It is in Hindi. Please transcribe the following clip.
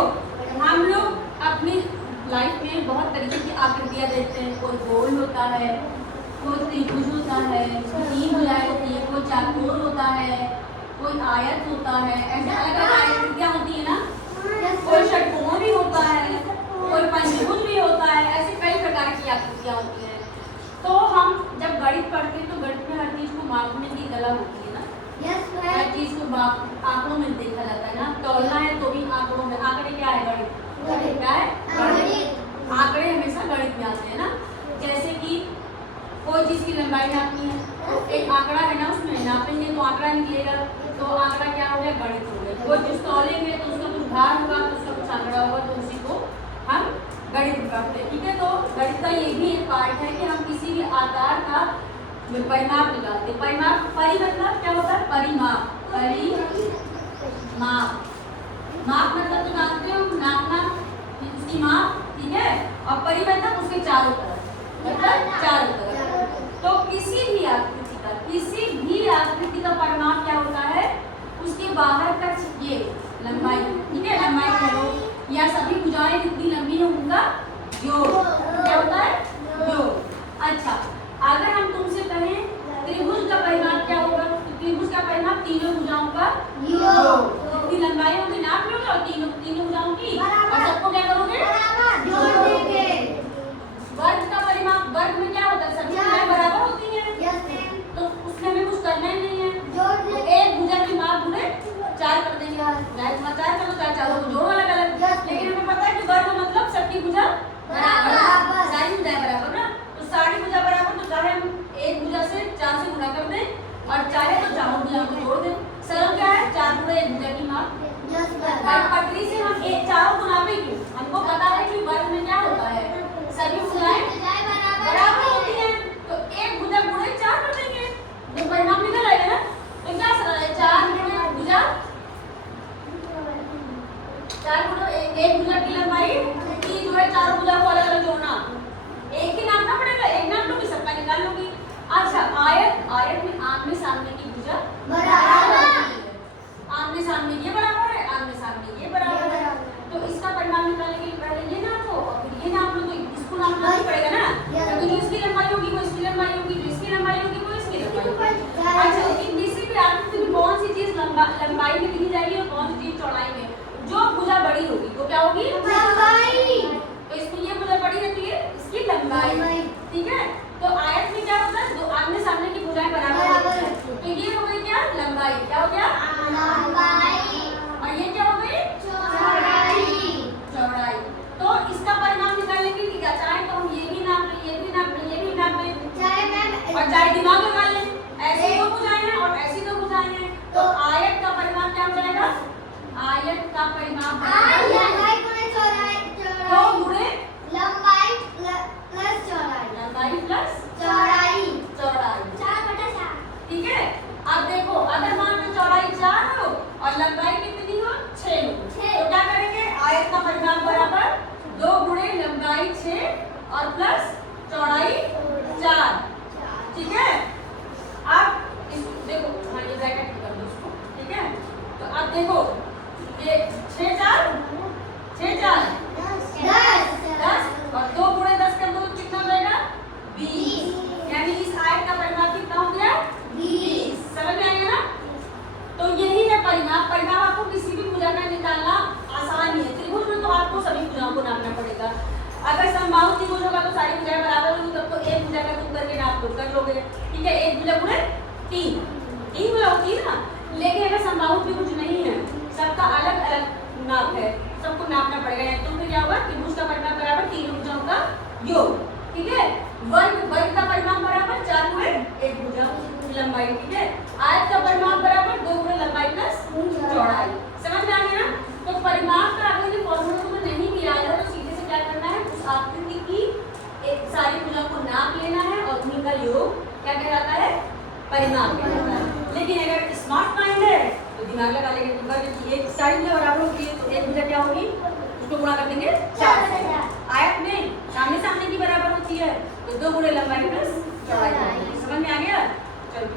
देखो हम लोग अपनी लाइफ में बहुत तरीके की आकृतियां देखते हैं। कोई गोल होता है, कोई त्रिभुज होता है, तीन भुजाएं होती है, कोई चाकोर होता है, कोई आयत होता है, ऐसे अलग अलग आकृतियां होती है ना। कोई षटकोण भी होता है, कोई पंचभुज भी होता है, ऐसे कई प्रकार की आकृतियां होती है। तो हम जब गणित पढ़ते हैं तो गणित में हर चीज को मापने की कला होती है ना। हर चीज को आंकड़ों में देखा जाता है ना। तौलना है तो भी आंकड़ों में। आंकड़े क्या है? गणित। क्या है? गणित। आंकड़े हमेशा गणित में आते हैं ना। जैसे कि कोई चीज की लंबाई नापनी है तो एक आंकड़ा है ना, उसमें नापेंगे तो आंकड़ा निकलेगा, तो आंकड़ा क्या हो गया? गणित हो गया। कोई चीज तौलेंगे तो उसका कुछ भार होगा, तो उसका कुछ आंकड़ा होगा, तो उसी को हम गणित में पढ़ते हैं। ठीक है, तो गणित का ये भी एक पार्ट है कि हम किसी भी आकार का परिमाप निकालते। परिमाप, परि मतलब क्या होता है? परिमाप। परिमाप, माप मतलब तो जानते हो, नापना, उसकी माप। ठीक है, और परि मतलब उसके चारों तरफ, मतलब चारों तरफ। तो किसी भी आकृति का परिमाप क्या होता है? उसके बाहर का ये लंबाई। ठीक है, लंबाई कहो या सभी भुजाएं जितनी लंबी है उनका योग क्या होता है? योग। अच्छा, अगर हम तुमसे कहें त्रिभुज का परिमाप क्या होगा? तो त्रिभुज का परिमाप तीनों भुजाओं का योग। जितनी लंबाई होगी नाप लोगे और तीनों भुजाओं की, और सबको क्या करोगे? जोड़ देंगे। वर्ग का परिमाप, वर्ग में क्या होता है? सभी भुजाएं बराबर होती हैं, तो उसमें हमें कुछ करना ही नहीं है। तो एक भुजा की माप गुणे 4 कर देंगे। चाहे 4 करो चाहे चारों को जोड़ो अलग अलग। लेकिन हमें पता है कि वर्ग मतलब सबकी भुजा बराबर, सारी भुजाएं बराबर ना। तो सारी भुजा बराबर, तो चाहे हम एक भुजा से 4 से गुणा कर दें और चाहे तो चारों भुजाओं को जोड़ दें। सरल क्या है? 4 गुणे एक भुजा की माप। पटरी से हम एक चारों को नापेंगे। हमको पता है कि वर्ग में क्या होता है? सभी भुजाएं बराबर होती हैं, तो एक भुजा गुणे 4 कर देंगे, तो परिणाम निकल आएगा ना। तो क्या सरल है? 4 गुणे भुजा, 4 गुणे एक भुजा की लंबाई, की जो है चारों भुजा को अलग अलग जोड़ना। एक ही नापना पड़ेगा, एक नाप लोगी सबका निकाल लोगी। अच्छा, आयत में आमने सामने की भुजा बराबर होती है। आमने सामने ये बराबर है, आमने सामने ये बराबर है, तो इसका परिमाप निकालने के लिए पहले ये नापो और फिर ये नाप लो। तो इसको नापना ही पड़ेगा ना, क्योंकि जो इसकी लंबाई होगी वो इसकी लंबाई होगी, जो इसकी लंबाई होगी वो इसकी लंबाई होगी। अच्छा, लेकिन किसी भी आकृति में कौन सी चीज लंबाई में गिनी जाएगी और कौन सी चीज चौड़ाई में? जो भुजा बड़ी होगी वो क्या होगी? लंबाई। तो इसमें ये भुजा बड़ी है तो ये इसकी लंबाई। ठीक है, तो आयत में क्या होता है? दो आमने सामने की भुजाएं बराबर होती हैं, तो ये हो गई क्या? लंबाई। क्या हो गया? लंबाई। और ये क्या हो गई? चौड़ाई। तो इसका परिमाप निकालने के लिए चाहे तो हम ये भी नाप लें, ये भी नाप लें, ये भी नाप लें, और चाहे दिमाग लगा लें। ऐसी दो भुजाएं हैं और ऐसी दो भुजाएं हैं, तो आयत का परिमाप क्या हो जाएगा? आयत का परिमाप तो गुणे लंबाई प्लस चौड़ाई। ठीक है, अब देखो अगर मान लो चौड़ाई 4 हो और लंबाई कितनी हो? 6 हो, तो क्या करेंगे? आयत का परिमाप बराबर 2 गुणे लंबाई 6 और प्लस चौड़ाई 4। ठीक है, अब देखो, हाँ ये ब्रैकेट कर दो उसको। ठीक है, तो अब देखो ये 6 4 10 और 2 गुणे 10 कर दो, कितना हो जाएगा? 20। यानी इस आयत का परिमाप कितना हो गया? 20। समझ में आएगा ना? तो यही है परिमाप। परिमाप आपको किसी भी भुजा का निकालना आसान ही है। त्रिभुज में तो आपको सभी भुजाओं को नापना पड़ेगा। अगर समबाहु त्रिभुज होगा तो सारी भुजाएं बराबर होंगी, तब तो एक भुजा का तुम करके नाप लो, कर लोगे। ठीक है, एक भुजा गुणे 3 भुजा होती है ना। लेकिन अगर समबाहु त्रिभुज नहीं है, सबका अलग अलग नाप है, सबको नापना पड़ेगा। तो फिर क्या होगा? त्रिभुज का परिमाप बराबर तीनों भुजाओं का योग। ठीक है, वर्ग का परिमाप बराबर 4 गुणे एक भुजा की लंबाई। ठीक है, आयत का परिमाप बराबर 2 गुणे लंबाई प्लस चौड़ाई। समझ में आ गया ना? तो परिमाप का अगर ये फॉर्मूला तुम्हें नहीं भी याद है तो सीधे से क्या करना है? उस आकृति की एक सारी भुजा को नाप लेना है और उन्हीं का योग क्या कहलाता है? परिमाप कहलाता है। लेकिन अगर स्मार्ट माइंड है तो दिमाग लगा लेंगे। तो एक सारी भुजा बराबर होती है तो एक भुजा क्या होगी? उसको गुणा कर देंगे 4 से। आयत में सामने सामने की बराबर होती है तो 2 गुणे लंबाई प्लस चौड़ाई। समझ में आ गया? चलो